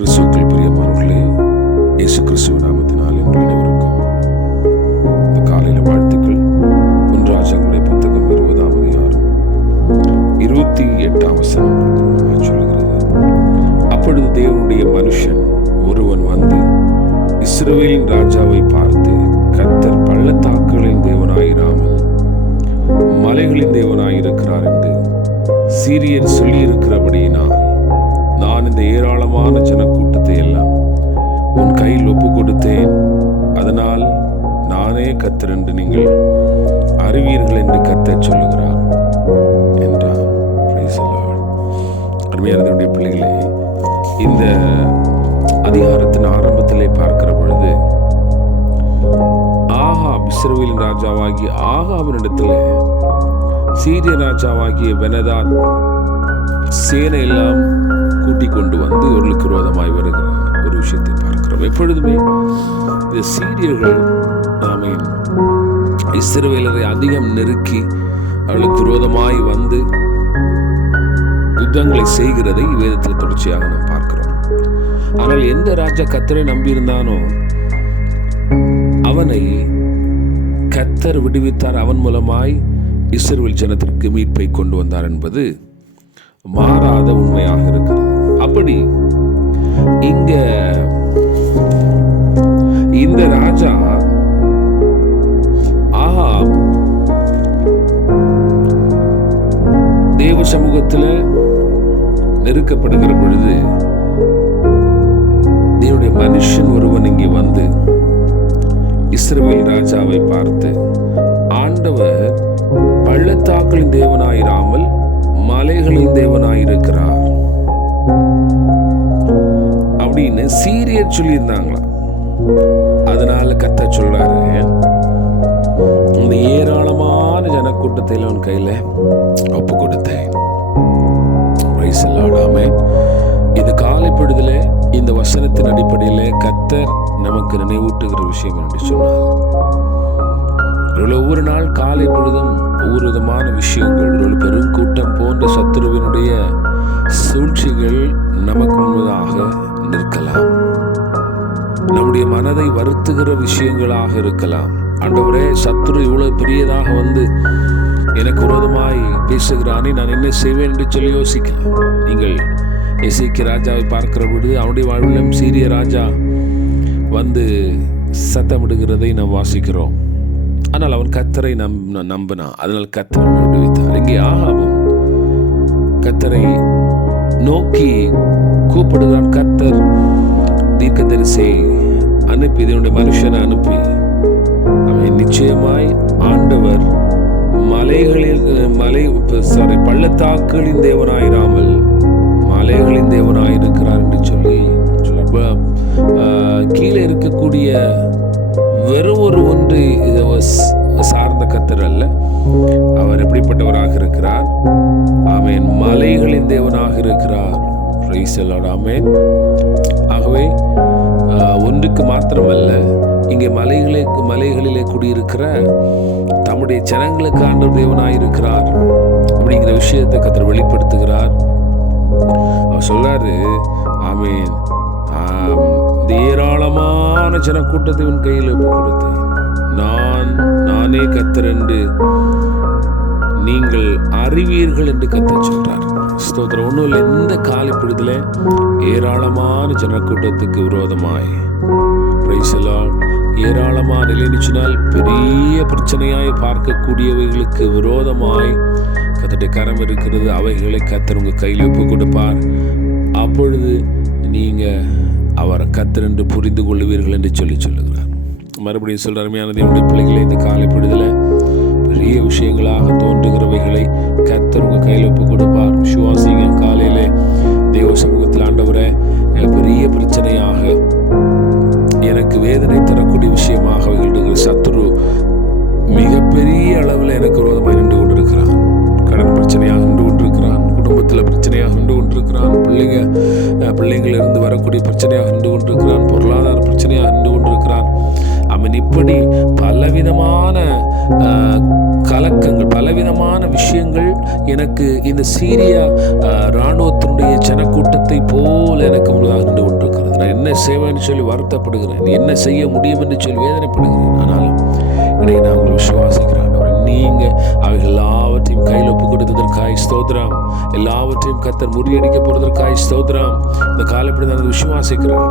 கிறிஸ்துக்கள் பிரியமானவர்களே இயேசு கிறிஸ்துவ நாமத்தினால் எங்கள் அனைவருக்கும் இந்த காலையில் வாழ்த்துக்கள். ஒன்றாஜங்களுடைய புத்தகம் இருபதாம் அதிகாரம் இருபத்தி எட்டாம் வசனம் சொல்கிறது. அப்பொழுது தேவனுடைய மனுஷன் ஒருவன் வந்து இஸ்ரேலின் ராஜாவை பார்த்து கத்தர் பள்ளத்தாக்குகளின் தேவனாயிராமல் மலைகளின் தேவனாயிருக்கிறார் என்று சீரியர் சொல்லியிருக்கிறபடியினால் நான் இந்த ஏராளமான ஜனக்கூட்டத்தை எல்லாம் உன் கையில் ஒப்பு கொடுத்தேன் அதனால் நானே கத்தர் என்று நீங்கள் அறிவீர்கள் என்று கத்தர் சொல்லுகிறார் என்றார். Praise பிள்ளைகளே இந்த அதிகாரத்தின் ஆரம்பத்திலே பார்க்கிற பொழுது ஆஹா இஸ்ரவேலின் ராஜாவாகிய ஆகாவினிடத்தில் சீரிய ராஜாவாகிய பெனதாத் சேனை எல்லாம் கூட்டி கொண்டு வந்து இவர்களுக்கு விரோதமாய் வருகிற ஒரு விஷயத்தை பார்க்கிறோம். எப்பொழுதுமே இந்த சீரியர்கள் நாமே இஸ்ரவேலரை அதிகம் நெருக்கி அவர்களுக்கு விரோதமாய் வந்து யுத்தங்களை செய்கிறதை வேதத்தில் தொடர்ச்சியாக நாம் பார்க்கிறோம். ஆனால் எந்த ராஜா கத்தரை நம்பியிருந்தானோ அவனை கத்தர் விடுவித்தார். அவன் மூலமாய் இஸ்ரவேல் ஜனத்திற்கு மீட்பை கொண்டு வந்தார் என்பது மாறாத உண்மையாக இருக்கிறது. அப்படி. இங்க இந்த ராஜா ஆஹா தேவ சமூகத்தில் நெருக்கப்படுகிற பொழுது தேவனுடைய மனுஷன் ஒருவன் இங்கே வந்து இஸ்ரேல் ராஜாவை பார்த்து ஆண்டவர் பள்ளத்தாக்களின் தேவனாயிராமல் மலைகளின் தேவனாயிருக்கிறார். அப்படின்னு சீரியர் சொல்லியிருந்தாங்களா அதனால கத்த சொல்றாரு. இந்த ஏராளமான ஜனக்கூட்டத்தை அவன் கையில ஒப்பு கொடுத்தேன். Praise இது காலை பொழுதுல இந்த வசனத்தின் அடிப்படையில் கத்தர் நமக்கு நினைவூட்டுகிற விஷயம் என்று சொன்னார். ஒவ்வொரு நாள் காலை பொழுதும் ஒவ்வொரு விதமான விஷயங்கள் மனதை வருத்துகிற விஷயங்களாக இருக்கலாம். ஆண்டவரே சத்துரு இவ்வளோ பெரியதாக வந்து எனக்கு விரோதமாய் பேசுகிறானே நான் என்ன செய்வேன் என்று சொல்லி யோசிக்கலாம். நீங்கள் எசைக்கு ராஜாவை பார்க்கிற பொழுது அவனுடைய வாழ்விலும் சீரிய ராஜா வந்து சத்தமிடுகிறதை நாம் வாசிக்கிறோம். ஆனால் அவன் கத்தரை நம் நம்பினான் அதனால் கத்தரை விடுவித்தார். இங்கே ஆகாவும் கத்தரை நோக்கி கூப்பிடுகிறான். கத்தர் இதனுடைய மனுஷனை அனுப்பி அவன் நிச்சயமாய் ஆண்டவர் மலைகளில் மலை சாரி பள்ளத்தாக்குகளின் தேவனாயிராமல் மலைகளின் தேவனாயிருக்கிறார் என்று சொல்லி கீழே இருக்கக்கூடிய வெறும் ஒரு ஒன்று இதை சார்ந்த கத்தர் அல்ல. அவர் எப்படிப்பட்டவராக இருக்கிறார்? ஆமேன். மலைகளின் தேவனாக இருக்கிறார். Praise ஆகவே ஒன்றுக்கு மாத்திரமல்ல இங்கே மலைகளே மலைகளிலே குடியிருக்கிற தம்முடைய ஜனங்களுக்கு ஆண்டவர் தேவனாக இருக்கிறார் அப்படிங்கிற விஷயத்தை கத்தர் வெளிப்படுத்துகிறார். அவர் சொல்றாரு ஆமீன். இந்த ஏராளமான ஜனக்கூட்டத்தை உன் கையில் ஒப்புக் கொடுத்தேன். நான் நானே கத்தர் என்று நீங்கள் அறிவீர்கள் என்று கத்த சொல்றார். ஸ்தோத்திரம். ஒன்றும் இல்லை இந்த காலிப்பிடுதல ஏராளமான ஜனக்கூட்டத்துக்கு விரோதமாய். பிரைசலால் the ஏராளமான நிலைநிச்சினால் பெரிய பிரச்சனையாய் பார்க்கக்கூடியவைகளுக்கு விரோதமாய் கத்தருடைய கரம் இருக்கிறது அவைகளை கத்தர் உங்கள் கையில் ஒப்பு கொடுப்பார் அப்பொழுது நீங்கள் அவரை கத்தர் என்று புரிந்து கொள்வீர்கள் என்று சொல்லி சொல்லுகிறார். மறுபடியும் சொல்கிற அருமையானது என்னுடைய பிள்ளைகளை இந்த காலை பெரிய விஷயங்களாக தோன்றுகிறவைகளை கத்தர் அளவில் எனக்கு விரோதமாக நின்று கொண்டிருக்கிறான். கடன் பிரச்சனையாக நின்று கொண்டிருக்கிறான். குடும்பத்தில் பிரச்சனையாக நின்று கொண்டிருக்கிறான். பிள்ளைங்க பிள்ளைங்களிலிருந்து வரக்கூடிய பிரச்சனையாக நின்று கொண்டிருக்கிறான். பொருளாதார பிரச்சனையாக நின்று கொண்டிருக்கிறான். அவன் இப்படி பலவிதமான கலக்கங்கள் பலவிதமான விஷயங்கள் எனக்கு இந்த சீரியா இராணுவத்தினுடைய ஜனக்கூட்டத்தை போல் எனக்கு முன்னதாக நின்று கொண்டிருக்கிறது. என்ன செய்வேன்னு சொல்லி வருத்தப்படுகிறேன். என்ன செய்ய முடியும் என்று சொல்லி வேதனைப்படுகிறேன். ஆனாலும் இன்றைக்கு நான் உங்களை விசுவாசிக்கிறேன். நீங்க. அவைகள் எல்லாவற்றையும் கையில் ஒப்பு கொடுத்ததற்காய் ஸ்தோத்ராம் எல்லாவற்றையும் கத்தர் முறியடிக்க போறதற்காய் ஸ்தோத்ராம் இந்த காலப்படி நான் விசுவாசிக்கிறேன்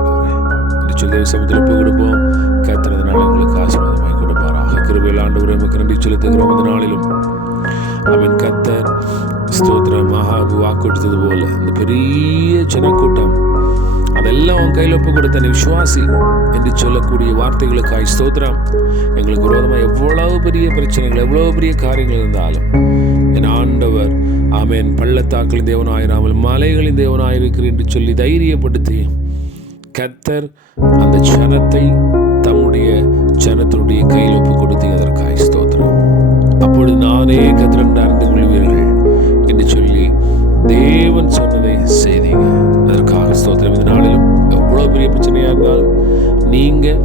சொல்லி தேவ ஒப்பு கொடுப்போம் கத்தர் அதனால உங்களுக்கு ஆசீர்வாதமாய் கொடுப்பாராக. கிருபையில் ஆண்டவரே நமக்கு நன்றி செலுத்துகிறோம். அந்த நாளிலும். அவன் கத்தர் ஸ்தோத்திரம். மகாபு வாக்கு கொடுத்தது போல. இந்த பெரிய ஜனக்கூட்டம். அதெல்லாம் உன் கையில் ஒப்பு கொடுத்த நீ விசுவாசி என்று சொல்லக்கூடிய வார்த்தைகளுக்காய் ஸ்தோத்திரம். எங்களுக்கு விரோதமாக எவ்வளவு பெரிய பிரச்சனைகள் எவ்வளவு பெரிய காரியங்கள் இருந்தாலும் என் ஆண்டவர் ஆமேன். பள்ளத்தாக்களின் தேவனாயிராமல் மலைகளின் தேவனாயிருக்கிறேன் என்று சொல்லி தைரியப்படுத்தி கத்தர் அந்த ஜனத்தை தம்முடைய ஜனத்தினுடைய கையில் ஒப்பு கொடுத்து நீங்கள்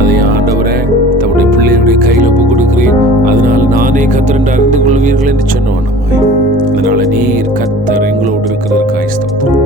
அதை ஆண்டவரை தம்முடைய பிள்ளைகளுடைய கையில் ஒப்பு கொடுக்கிறேன். அதனால் நானே கத்தர் அறிந்து கொள்வீர்கள் என்று சொன்னவனமாய் அதனால நீர் கத்தர் எங்களோடு இருக்கிறதற்காய் ஸ்தோத்திரம்.